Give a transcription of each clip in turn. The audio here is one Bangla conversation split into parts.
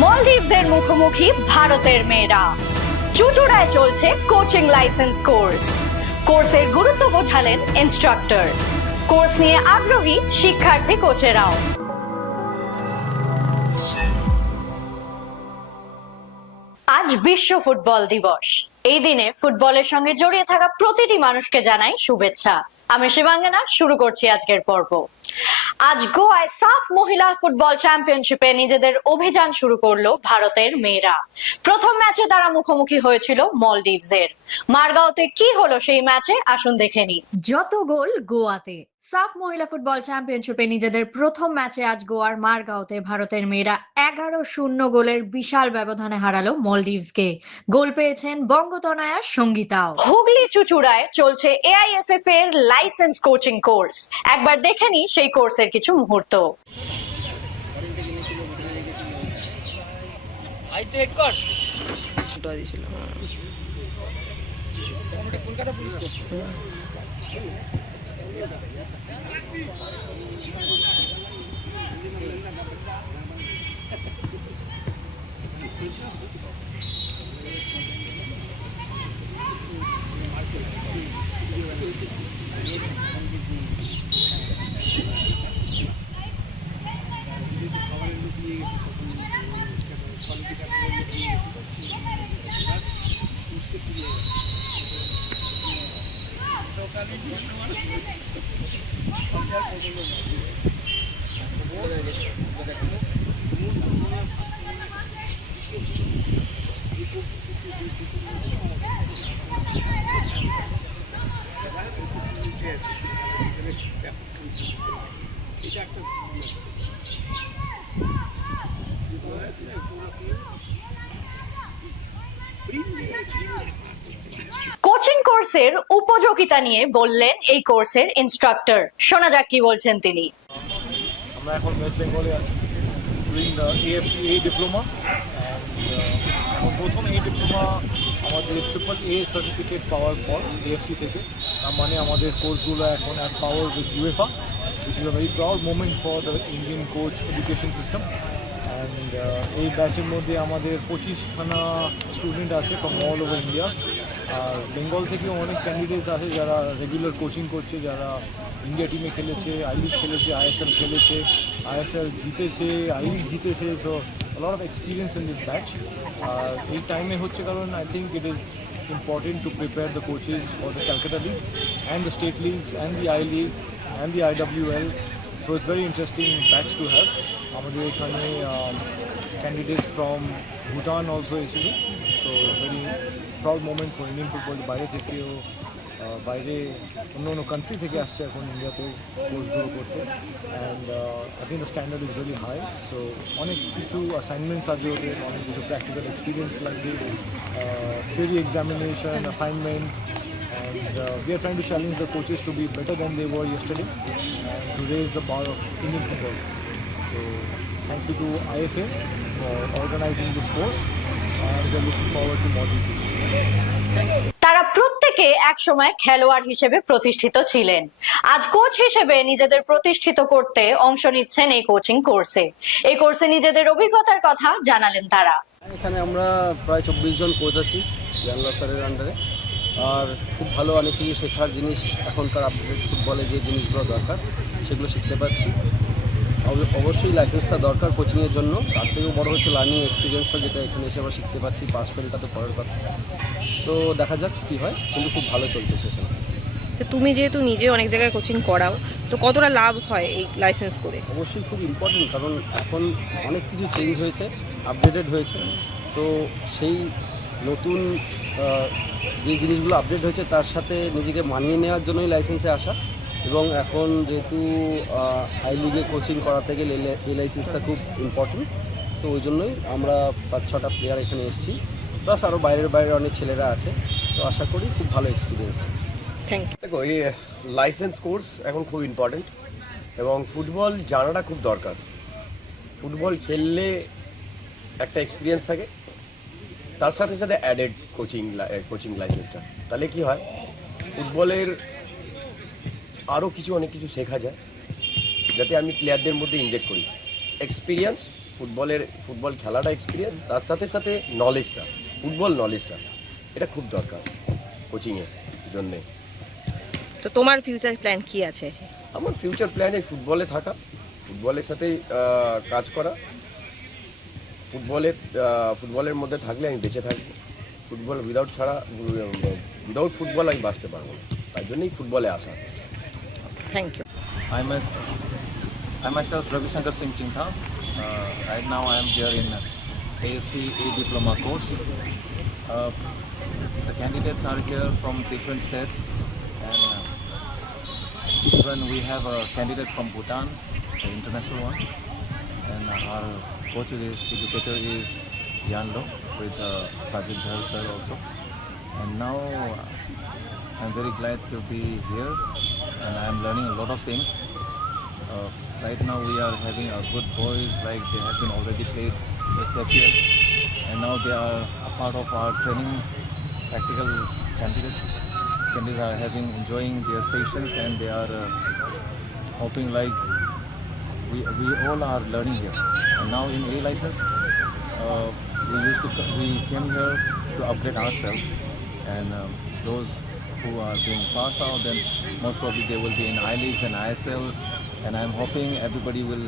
মলদ্বীপের মুখোমুখি ভারতের মেয়েরা। চুচুড়ায় চলছে কোচিং লাইসেন্স কোর্সের গুরুত্ব বোঝালেন ইনস্ট্রাক্টর। কোর্স নিয়ে আগ্রহী শিক্ষার্থী কোচেরাও। আজ বিশ্ব ফুটবল দিবস। এই দিনে ফুটবলের সঙ্গে জড়িয়ে থাকা প্রতিটি মানুষকে জানাই শুভেচ্ছা। আমি শিবাঙ্গনা, শুরু করছি আজকের পর্ব। আজ গোয়ায় সাফ মহিলা ফুটবল চ্যাম্পিয়নশিপে নিজেদের অভিযান শুরু করলো ভারতের মেয়েরা। প্রথম ম্যাচে তারা মুখোমুখি হয়েছিল মলদ্বীপের। মারগাঁওতে কি হলো সেই ম্যাচে, আসুন দেখে নিই। যত গোল গোয়াতে। সাফ মহিলা ফুটবল চ্যাম্পিয়নশিপে নিজেদের প্রথম ম্যাচে আজ গোয়ার মারগাঁওতে ভারতের মেয়েরা 11-0 গোলের বিশাল ব্যবধানে হারালো মলদ্বীপকে। গোল পেয়েছেন বঙ্গতনয়া সঙ্গীতাও। হুগলি চুচুড়ায় চলছে এআইএফএফ এর লাইসেন্স কোচিং কোর্স। একবার দেখে নিই সেই কোর্সের কিছু মুহূর্ত। কোচিং কোর্সের উপযোগিতা নিয়ে বললেন এই কোর্সের ইনস্ট্রাক্টর। শোনা যাক কি বলছেন তিনি। আমরা এখন ওয়েস্ট বেঙ্গলে আছি doing the AFC A diploma. প্রথম এই ডিপ্লোমা আমাদের AAA সার্টিফিকেট পাওয়ার পর AFC থেকে, তার মানে আমাদের কোর্সগুলো এখন at power with UEFA, which is a very proud moment for the Indian coach education system. And এই ব্যাচের মধ্যে আমাদের 25খানা স্টুডেন্ট আছে ফ্রম অল ওভার ইন্ডিয়া। আর বেঙ্গল থেকে অনেক ক্যান্ডিডেটস আছে যারা রেগুলার কোচিং করছে, যারা ইন্ডিয়া টিমে খেলেছে, আই লিগ খেলেছে, ISL খেলেছে, ISL জিতেছে, আই লিগ জিতেছে। So lot of experience in this batch. আর এই টাইমে হচ্ছে কারণ I think it is important to prepare the coaches for the Calcutta League and the State Leagues and the I League and the IWL. So it's very interesting batch to have. আমাদের এখানে candidates from Bhutan also এসেছে। So it's very proud moment for Indian football. বাইরে থেকেও বাইরে অন্য কান্ট্রি থেকে আসছে এখন ইন্ডিয়াতে কোর্সগুলো করতে। And I think the standard is very high. So অনেক কিছু অ্যাসাইনমেন্টস আছে ওদের, অনেক কিছু প্র্যাকটিক্যাল এক্সপিরিয়েন্স লাগবে, theory examination, assignments, and we are trying to challenge the coaches to be better than they were yesterday and to raise the bar of Indian football. So thank you to IFA for organizing this course, and we are looking forward to more details. তারা প্রত্যেকে একসময় খেলোয়াড় হিসেবে প্রতিষ্ঠিত ছিলেন। আজ কোচ হিসেবে নিজেদের প্রতিষ্ঠিত করতে অংশ নিচ্ছেন এই কোচিং কোর্সে। এই কোর্সে নিজেদের অভিজ্ঞতার কথা জানালেন তারা। এখানে আমরা প্রায় 24 জন কোচ আছি জানলা স্যারের আন্ডারে। আর খুব ভালো অনেক কিছু শেখার জিনিস, এখনকার আপডেট ফুটবলে যে জিনিসগুলো দরকার সেগুলো শিখতে পারছি। অবশ্যই লাইসেন্সটা দরকার কোচিংয়ের জন্য, তার থেকেও বড় হচ্ছে লার্নিং এক্সপিরিয়েন্সটা, যেটা এখানে এসে আমরা শিখতে পারছি। পাস ফেলটা তো পরের কথা, তো দেখা যাক কী হয়, কিন্তু খুব ভালো চলছে সেশন। তো তুমি যেহেতু নিজে অনেক জায়গায় কোচিং করাও, তো কতটা লাভ হয় এই লাইসেন্স করে? অবশ্যই খুব ইম্পর্টেন্ট, কারণ এখন অনেক কিছু চেঞ্জ হয়েছে, আপডেটেড হয়েছে। তো সেই নতুন যে জিনিসগুলো আপডেট হয়েছে তার সাথে নিজেকে মানিয়ে নেওয়ার জন্যই লাইসেন্সে আসা। এবং এখন যেহেতু আই লিগে কোচিং করাতে গেলে এই লাইসেন্সটা খুব ইম্পর্টেন্ট, তো ওই জন্যই আমরা 5-6টা প্লেয়ার এখানে এসেছি, প্লাস আরও বাইরের অনেক ছেলেরা আছে। তো আশা করি খুব ভালো এক্সপিরিয়েন্স হবে। Thank you. দেখো, এই লাইসেন্স কোর্স এখন খুব ইম্পর্টেন্ট এবং ফুটবল জানাটা খুব দরকার। ফুটবল খেললে একটা এক্সপিরিয়েন্স থাকে, তার সাথে সাথে অ্যাডেড কোচিং লাইসেন্সটা, তাহলে কি হয়, ফুটবলের আরও অনেক কিছু শেখা যায়, যাতে আমি প্লেয়ারদের মধ্যে ইনজেক্ট করি। এক্সপিরিয়েন্স ফুটবল খেলাটা এক্সপিরিয়েন্স, তার সাথে সাথে নলেজটা, ফুটবল নলেজটা, এটা খুব দরকার কোচিংয়ের জন্যে। তো তোমার ফিউচার প্ল্যান কি আছে? আমার ফিউচার প্ল্যানে ফুটবলে থাকা, ফুটবলের সাথে কাজ করা, ফুটবলের মধ্যে থাকলে আমি বেঁচে থাকবো। ফুটবল উইদাউট ফুটবল আমি বাঁচতে পারবো না, তাই জন্যই ফুটবলে আসা। Thank you. I myself, Ravi Shankar Singh Chingtha. Right now I am here in AFC A Diploma course. The candidates are here from different states, and even we have a candidate from Bhutan, the international one, and our coach educator is Yanlo with Sajid Dhar sir also. And now I'm very glad to be here, and I'm learning a lot of things. Right now we are having a good boys, like they have been already played SFL, and now they are a part of our training. Practical candidates are enjoying their sessions, and they are hoping like we all are learning here. And now in A license, we came here to upgrade ourselves, and those who are being passed out, then most probably they will be in I-Leagues and ISLs, and I'm hoping everybody will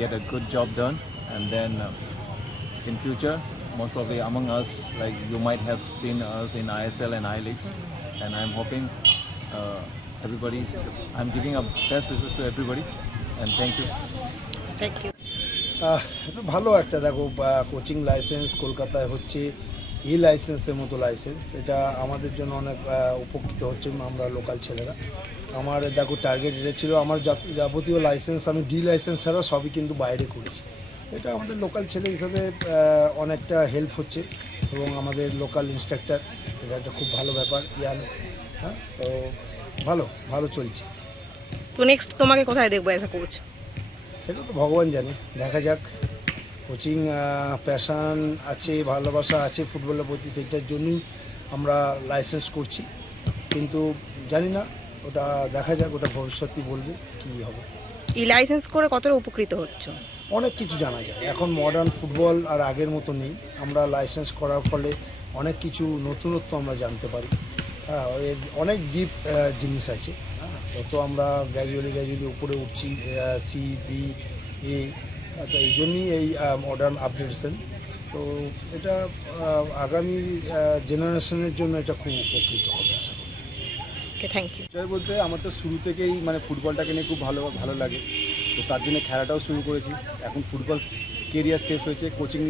get a good job done, and then in future, most probably among us, like you might have seen us in ISL and I-Leagues, and I'm hoping everybody, I'm giving a best wishes to everybody, and thank you. Thank you. এটা ভালো একটা দেখো কোচিং লাইসেন্স কলকাতায় হচ্ছে ই লাইসেন্সের মতো লাইসেন্স, এটা আমাদের জন্য অনেক উপকৃত হচ্ছে আমরা লোকাল ছেলেরা। আমার দেখো টার্গেট এটা ছিল, আমার যাবতীয় লাইসেন্স আমি ডি লাইসেন্স ছাড়া সবই কিন্তু বাইরে করেছি। এটা আমাদের লোকাল ছেলে হিসাবে অনেকটা হেল্প হচ্ছে, এবং আমাদের লোকাল ইনস্ট্রাক্টর, এটা একটা খুব ভালো ব্যাপার ইয়ান। হ্যাঁ, তো ভালো চলছে। তো নেক্সট তোমাকে কোথায় দেখবো অ্যাজ আ কোচ? সেটা তো ভগবান জানে, দেখা যাক। কোচিং প্যাশান আছে, ভালোবাসা আছে ফুটবলের প্রতি, সেটার জন্যই আমরা লাইসেন্স করছি, কিন্তু জানি না, ওটা দেখা যাক, ওটা ভবিষ্যৎই বলবে কী হবে। এই লাইসেন্স করে কতটা উপকৃত হচ্ছ? অনেক কিছু জানা যায়, এখন মডার্ন ফুটবল আর আগের মতো নেই। আমরা লাইসেন্স করার ফলে অনেক কিছু নতুনত্ব আমরা জানতে পারি। হ্যাঁ, এর অনেক ডিপ জিনিস আছে। হ্যাঁ, তত আমরা গ্র্যাজুয়ালি উপরে উঠছি, সি বি এ, তো এই জন্যই এই মডার্ন আপডেটেশন। তো এটা আগামী জেনারেশনের জন্য এটা খুব উপকৃত হবে আশা করি। ওকে, থ্যাংক ইউ। বিষয় বলতে আমার তো শুরু থেকেই মানে ফুটবলটাকে নিয়ে খুব ভালো লাগে, তো তার জন্য খেলাটাও শুরু করেছি। এখন ফুটবল কেরিয়ার শেষ হয়েছে, কোচিং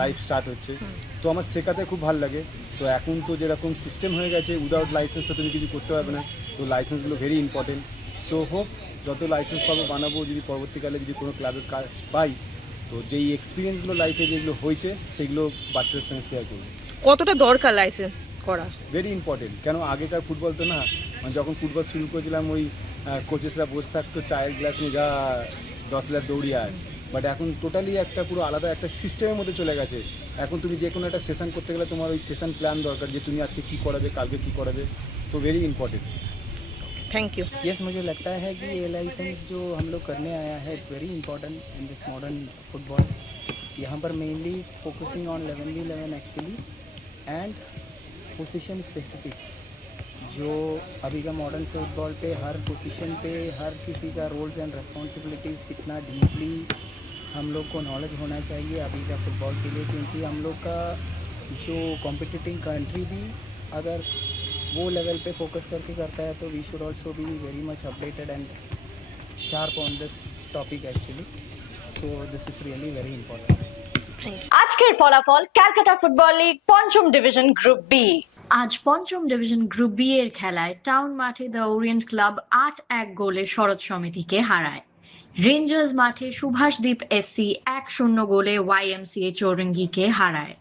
লাইফ স্টার্ট হচ্ছে, তো আমার শেখাতে খুব ভালো লাগে। তো এখন তো যেরকম সিস্টেম হয়ে গেছে, উইদাউট লাইসেন্সে তুমি কিছু করতে পারবে না, তো লাইসেন্সগুলো ভেরি ইম্পর্টেন্ট। সো হোপ যত লাইসেন্স বানাবো, যদি পরবর্তীকালে যদি কোনো ক্লাবের কাজ পাই, তো যেই এক্সপিরিয়েন্সগুলো লাইফে যেগুলো হয়েছে সেগুলো বাচ্চাদের সঙ্গে শেয়ার করবো। কতটা দরকার লাইসেন্স করা? ভেরি ইম্পর্টেন্ট, কেন আগেকার ফুটবল তো না, মানে যখন ফুটবল শুরু করেছিলাম ওই কোচেসরা বসে থাকতো, চায়ের গ্লাস নিয়ে যা 10 মিটার দৌড়িয়ে আয়, বাট এখন টোটালি একটা পুরো আলাদা একটা সিস্টেমের মধ্যে চলে গেছে। এখন তুমি যে কোনো একটা সেশন করতে গেলে তোমার ওই সেশন প্ল্যান দরকার, যে তুমি আজকে কী করাবে, কালকে কী করাবে, তো very important. Thank you. Yes, मुझे लगता है कि ये लाइसेंस जो हम लोग करने आया है, it's very important in this modern football. यहाँ पर mainly focusing on 11v11 actually, and position specific. जो अभी का मॉडर्न फुटबॉल पे हर पोजीशन पे हर किसी का रोल्स एंड रिस्पॉन्सिबिलिटीज़ कितना डीपली हम लोग को नॉलेज होना चाहिए अभी का फुटबॉल के लिए, क्योंकि हम लोग का जो कॉम्पिटिटिंग कंट्री भी अगर वो लेवल पे फोकस करके करता है, तो we should also be very much updated and sharp on this topic actually. So this is really very important. আজকের ফলাফল ক্যালকাটা ফুটবল লিগ পঞ্চম ডিভিশন গ্রুপ বি। আজ পঞ্চম ডিভিশন গ্রুপ বি এর খেলায় টাউন মাঠে দ্য ওরিয়েন্ট ক্লাব 8-1 গোলে শরৎ সমিতিকে হারায়। রেঞ্জার্স মাঠে সুভাষদ্বীপ এসসি 1-0 গোলে YMCA চৌরঙ্গীকে হারায়।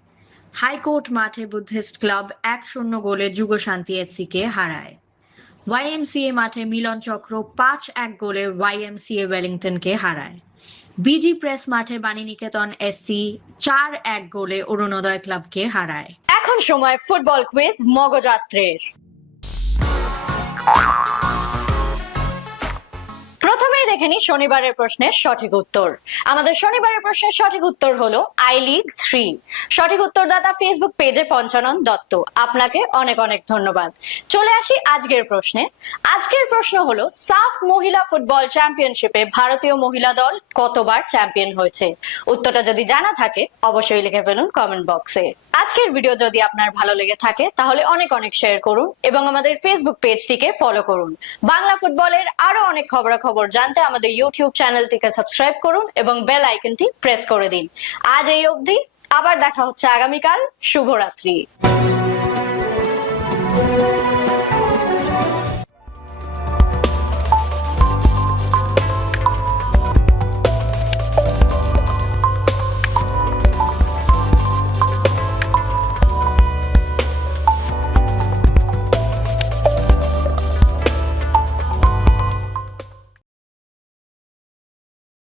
হাইকোর্ট মাঠে বুদ্ধিস্ট ক্লাব 1-0 গোলে যুগশান্তি এসসি কে হারায়। YMCA মাঠে মিলন চক্র 5-1 গোলে YMCA ওয়েলিংটনকে হারায়। বিজি প্রেস মাঠে বাণীনিকেতন এসসি 4-1 গোলে অরুণোদয় ক্লাবকে হারায়। এখন সময় ফুটবল কুইজ মগজাস্ত্রের। প্রথমেই দেখে নিই শনিবারের প্রশ্নের সঠিক উত্তর। আমাদের শনিবারের প্রশ্নের সঠিক উত্তর হলো আই লিগ 3। সঠিক উত্তরদাতা ফেসবুক পেজে পঞ্চানন দত্ত, আপনাকে অনেক অনেক ধন্যবাদ। চলে আসি আজকের প্রশ্নে। আজকের প্রশ্ন হলো সাফ মহিলা ফুটবল চ্যাম্পিয়নশিপে ভারতীয় মহিলা দল কতবার চ্যাম্পিয়ন হয়েছে? উত্তরটা যদি জানা থাকে অবশ্যই লিখে ফেলুন কমেন্ট বক্সে। আজকের ভিডিও যদি আপনার ভালো লেগে থাকে তাহলে অনেক অনেক শেয়ার করুন এবং আমাদের ফেসবুক পেজটিকে ফলো করুন। বাংলা ফুটবলের আরো অনেক খবরাখবর জানতে আমাদের ইউটিউব চ্যানেলটিকে সাবস্ক্রাইব করুন এবং বেল আইকনটি প্রেস করে দিন। আজ এই অবধি, আবার দেখা হচ্ছে আগামীকাল। শুভরাত্রি।